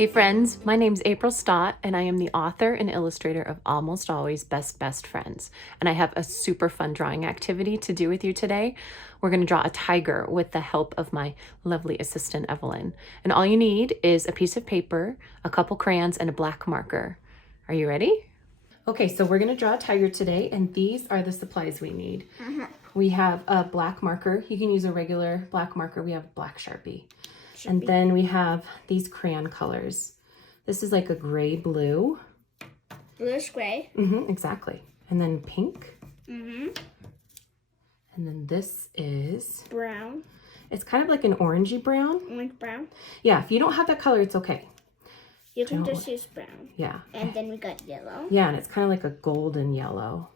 Hey friends, my name's Apryl Stott and I am the author and illustrator of Almost Always Best Friends. And I have a super fun drawing activity to do with you today. We're going to draw a tiger with the help of my lovely assistant Evelyn. And all you need is a piece of paper, a couple crayons, and a black marker. Are you ready? Okay, so we're going to draw a tiger today, and these are the supplies we need. We have a black marker. You can use a regular black marker. We have black Sharpie. And then we have these crayon colors. This is like a gray blue. Bluish gray. Exactly. And then pink. And then this is brown. It's kind of like an orangey brown. Orange brown. Yeah, if you don't have that color, it's okay. You can just use brown. Yeah. And then we got yellow. Yeah, and it's kind of like a golden yellow.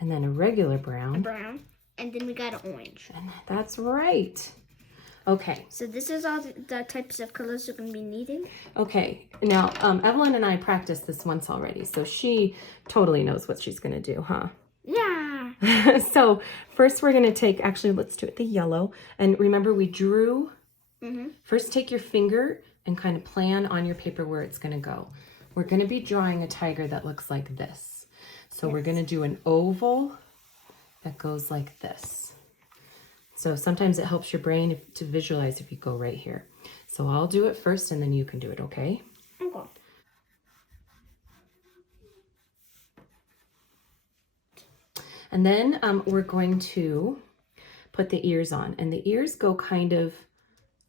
And then a regular brown. Brown. And then we got an orange. And that's right. Okay. So this is all the types of colors you're going to be needing. Okay. Now, Evelyn and I practiced this once already, so she totally knows what she's going to do, huh? Yeah. So first we're going to take, actually, let's do it the yellow. And remember, we drew. First, take your finger and kind of plan on your paper where it's going to go. We're going to be drawing a tiger that looks like this. So we're going to do an oval that goes like this. So sometimes it helps your brain to visualize if you go right here. So I'll do it first and then you can do it, okay? Okay. And then we're going to put the ears on. And the ears go kind of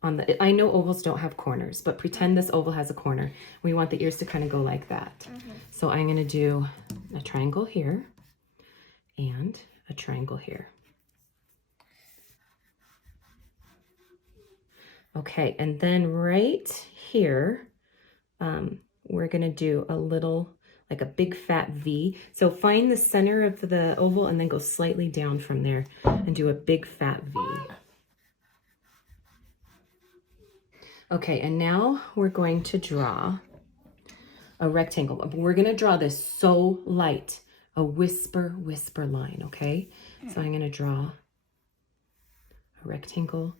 on the, I know ovals don't have corners, but pretend this oval has a corner. We want the ears to kind of go like that. So I'm going to do a triangle here and a triangle here. Okay, and then right here, we're gonna do a little, like a big fat V. So find the center of the oval and then go slightly down from there and do a big fat V. Okay, and now we're going to draw a rectangle. We're gonna draw this so light, a whisper line, okay? So I'm gonna draw a rectangle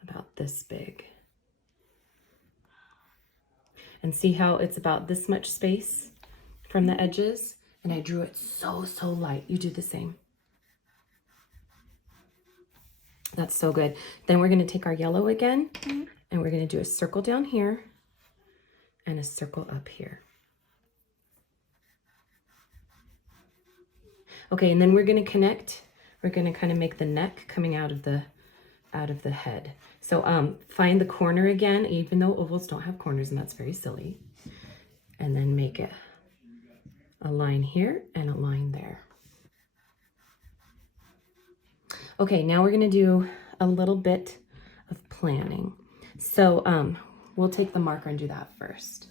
about this big. And see how it's about this much space from the edges? And I drew it so light. You do the same. That's so good. Then we're going to take our yellow again, and we're going to do a circle down here and a circle up here. Okay, and then we're going to connect. We're going to kind of make the neck coming out of the head. So find the corner again, even though ovals don't have corners, and that's very silly. And then make it a line here and a line there. Okay, now we're gonna do a little bit of planning. So we'll take the marker and do that first.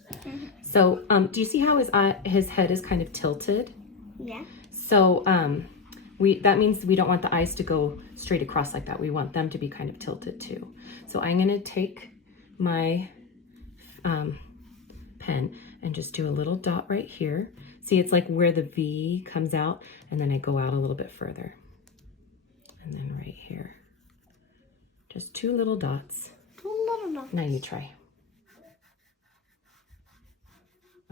So do you see how his head is kind of tilted? Yeah. So that means we don't want the eyes to go straight across like that. We want them to be kind of tilted too. So I'm going to take my pen and just do a little dot right here. See, it's like where the V comes out, and then I go out a little bit further. And then right here. Just two little dots. Now you try.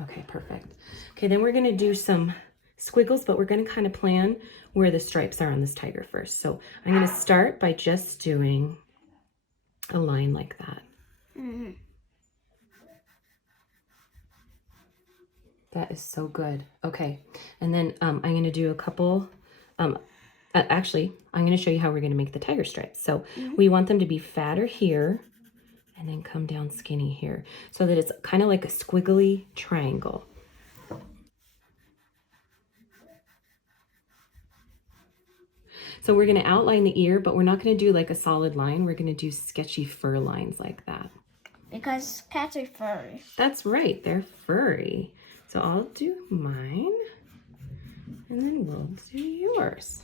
Okay, perfect. Okay, then we're going to do some squiggles, but we're going to kind of plan where the stripes are on this tiger first. So I'm going to start by just doing a line like that. That is so good. Okay, and then I'm going to do a couple, actually, I'm going to show you how we're going to make the tiger stripes. So we want them to be fatter here and then come down skinny here so that it's kind of like a squiggly triangle. So we're going to outline the ear, but we're not going to do like a solid line. We're going to do sketchy fur lines like that. Because cats are furry. That's right. They're furry. So I'll do mine, and then we'll do yours.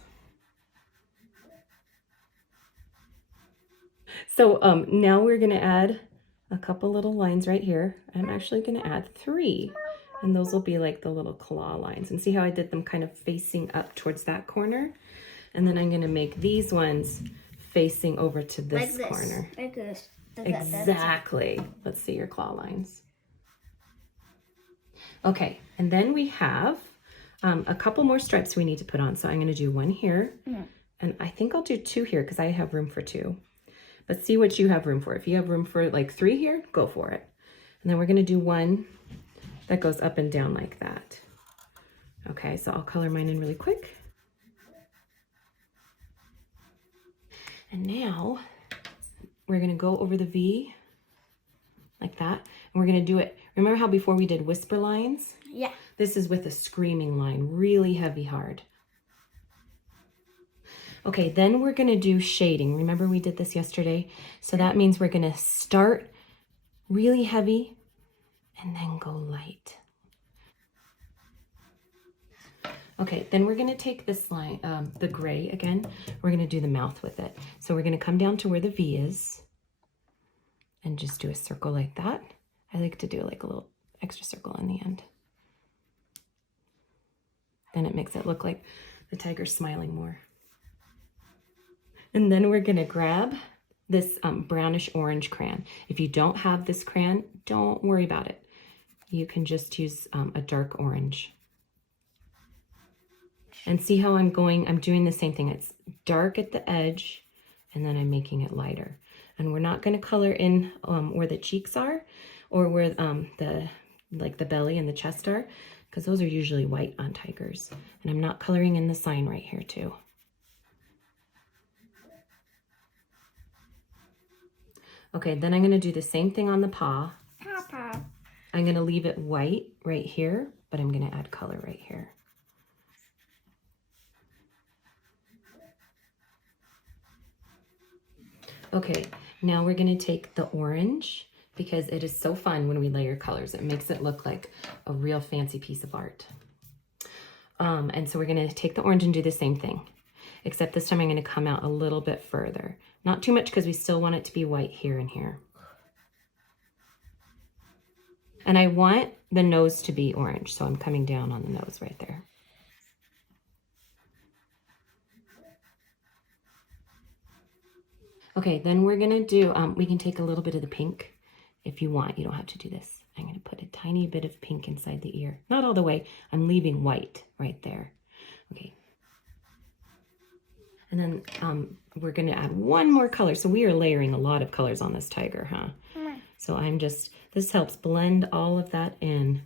So now we're going to add a couple little lines right here. I'm actually going to add 3. And those will be like the little claw lines. And see how I did them kind of facing up towards that corner? And then I'm going to make these ones facing over to this corner. Like this. Exactly. Let's see your claw lines. Okay, and then we have a couple more stripes we need to put on. So I'm going to do one here, and I think I'll do 2 here because I have room for 2. But see what you have room for. If you have room for like 3 here, go for it. And then we're going to do one that goes up and down like that. Okay, so I'll color mine in really quick. And now we're going to go over the V like that. And we're going to do it. Remember how before we did whisper lines? Yeah. This is with a screaming line, really heavy, hard. Okay, then we're going to do shading. Remember we did this yesterday? So that means we're going to start really heavy and then go light. Okay, then we're going to take this line, the gray again. We're going to do the mouth with it. So we're going to come down to where the V is and just do a circle like that. I like to do like a little extra circle in the end. Then it makes it look like the tiger's smiling more. And then we're going to grab this brownish orange crayon. If you don't have this crayon, don't worry about it. You can just use a dark orange. And see how I'm doing the same thing. It's dark at the edge, and then I'm making it lighter. And we're not going to color in where the cheeks are, or where the belly and the chest are, because those are usually white on tigers. And I'm not coloring in the sign right here too. Okay, then I'm going to do the same thing on the paw. I'm going to leave it white right here, but I'm going to add color right here. Okay, now we're going to take the orange, because it is so fun when we layer colors. It makes it look like a real fancy piece of art. And so we're going to take the orange and do the same thing, except this time I'm going to come out a little bit further. Not too much, because we still want it to be white here and here. And I want the nose to be orange, so I'm coming down on the nose right there. Okay, then we're gonna do, we can take a little bit of the pink if you want. You don't have to do this. I'm gonna put a tiny bit of pink inside the ear. Not all the way, I'm leaving white right there. Okay. And then we're gonna add one more color. So we are layering a lot of colors on this tiger, huh? So this helps blend all of that in.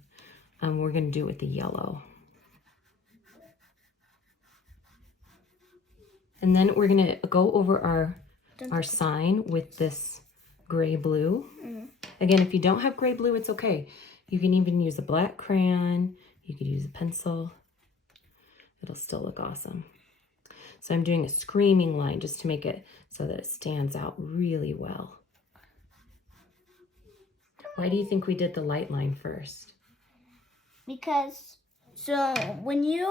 We're gonna do it with the yellow. And then we're gonna go over our sign with this gray blue. Again, if you don't have gray blue, it's okay. You can even use a black crayon. You could use a pencil. It'll still look awesome. So I'm doing a screaming line just to make it so that it stands out really well. Why do you think we did the light line first? Because, so when you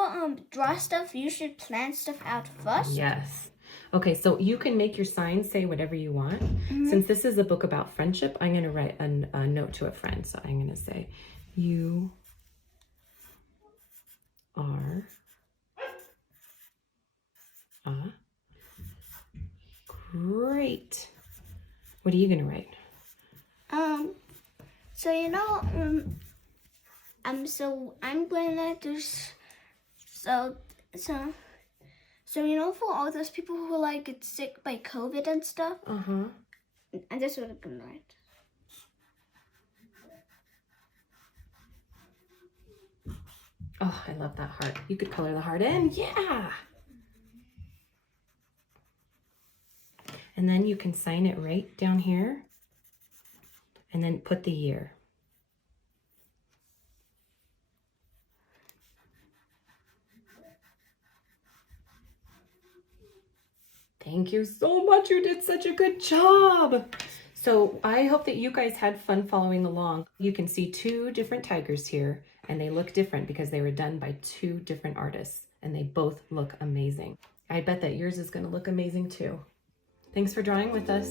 draw stuff, you should plan stuff out first. Yes. Okay, so you can make your sign say whatever you want. Since this is a book about friendship, I'm going to write a note to a friend. So I'm going to say, you are great. What are you going to write? So so I'm gonna do so for all those people who like get sick by COVID and stuff. And that's what I'm gonna write. Oh, I love that heart. You could color the heart in. Yeah. And then you can sign it right down here and then put the year. Thank you so much. You did such a good job. So I hope that you guys had fun following along. You can see 2 different tigers here, and they look different because they were done by 2 different artists, and they both look amazing. I bet that yours is going to look amazing too. Thanks for drawing with us.